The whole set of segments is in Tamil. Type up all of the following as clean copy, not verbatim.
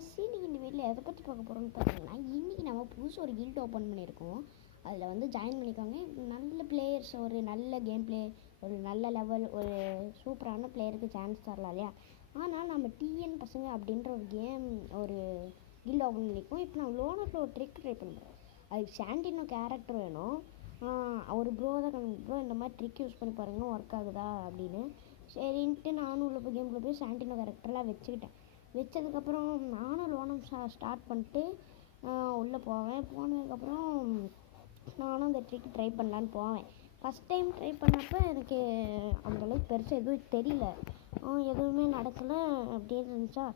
கைஸ், இன்னைக்கு இந்த வீட்டில் எதை பற்றி பார்க்க போகிறோம்னு பார்த்தீங்கன்னா, இன்றைக்கி நம்ம புதுசு ஒரு கில்ட் ஓப்பன் பண்ணியிருக்கோம். அதில் வந்து ஜாயின் பண்ணிக்கோங்க. நல்ல பிளேயர்ஸ், ஒரு நல்ல கேம் பிளே, ஒரு நல்ல லெவல், ஒரு சூப்பரான பிளேயருக்கு சான்ஸ் தரலாம் இல்லையா. ஆனால் நம்ம டிஎன் பசங்க அப்படின்ற ஒரு கேம், ஒரு கில்ட் ஓப்பன் பண்ணியிருக்கோம். இப்போ நான் லோனரில் ஒரு ட்ரிக் ட்ரை பண்ணுறேன். அதுக்கு சாண்டினோ கேரக்டர் வேணும். ஒரு ப்ரோ தான் ப்ரோ இந்த மாதிரி ட்ரிக் யூஸ் பண்ணி பாருங்க ஒர்க் ஆகுதா அப்படின்னு. சரின்ட்டு நானும் உள்ள போய் கேமில் போய் சாண்டினோ கேரக்டர்லாம் வச்சதுக்கப்புறம் நானும் லோனம் ஸ்டார்ட் பண்ணிட்டு உள்ளே போனதுக்கப்புறம் நானும் அந்த ட்ரிக் ட்ரை பண்ணலான்னு போவேன். ஃபஸ்ட் டைம் ட்ரை பண்ணப்போ எனக்கு அந்தளவுக்கு பெருசாக எதுவும் தெரியல, எதுவுமே நடக்கலை அப்படின்னு இருந்துச்சா.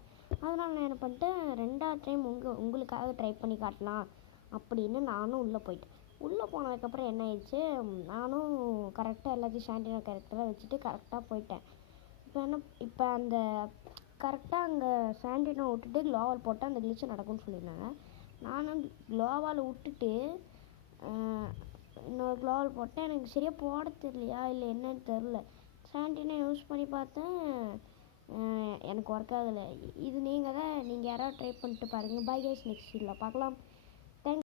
அதனால் நான் என்ன பண்ணிட்டேன், ரெண்டாவது டைம் உங்களுக்காக ட்ரை பண்ணி காட்டலாம் அப்படின்னு நானும் உள்ளே போனதுக்கப்புறம் என்ன ஆயிடுச்சு, நானும் கரெக்டாக எல்லாத்தையும் சாண்டினோ கேரக்டராக வச்சுட்டு கரெக்டாக போயிட்டேன். இப்போ அந்த கரெக்டாக அங்கே சாண்டினோ விட்டுட்டு க்ளோவால் போட்டால் அந்த கிளிச்சு நடக்கும்னு சொல்லியிருந்தாங்க. நானும் க்ளோவால் விட்டுட்டு இன்னொரு க்ளோவால் போட்டேன். எனக்கு சரியாக போட தெரியலையா இல்லை என்னன்னு தெரில. சாண்டினோ யூஸ் பண்ணி பார்த்தேன், எனக்கு ஒர்க் ஆகலை. இது நீங்கள் யாராவது ட்ரை பண்ணிட்டு பாருங்கள். பை கைஸ், நெக்ஸ்ட் வீடியோவில் பார்க்கலாம்.